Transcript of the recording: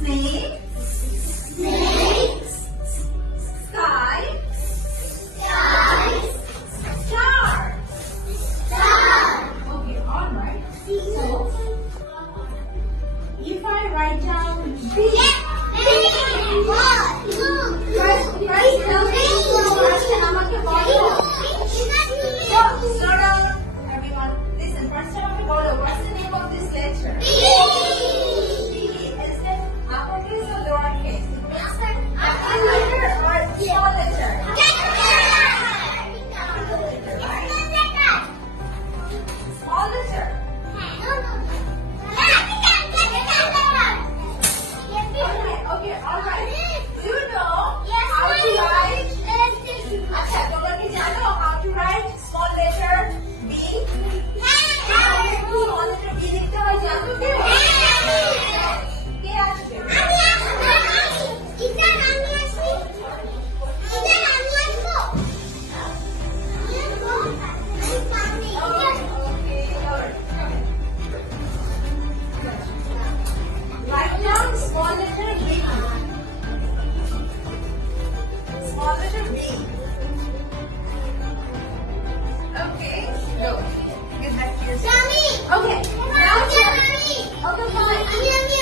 Snake. Snake. Sky. Sky. Star. Star. Okay, alright. So, if I write down B, first tell me আমাকে বলো. Slow down, everyone. Listen, first আমাকে বলো, what's the name of this letter? B. Is it uppercase or lowercase? Upper letter or small letter? Small letter. Okay, alright. Do you know how to write? আচ্ছা, তোমরা কি জানো how to write small letter B? Small letter B লিখতে হয় জানো কেউ? কে আসবে? Write down small letter B. Small letter B. Okay, go. Get back to your seat. Okay, now okay, fine.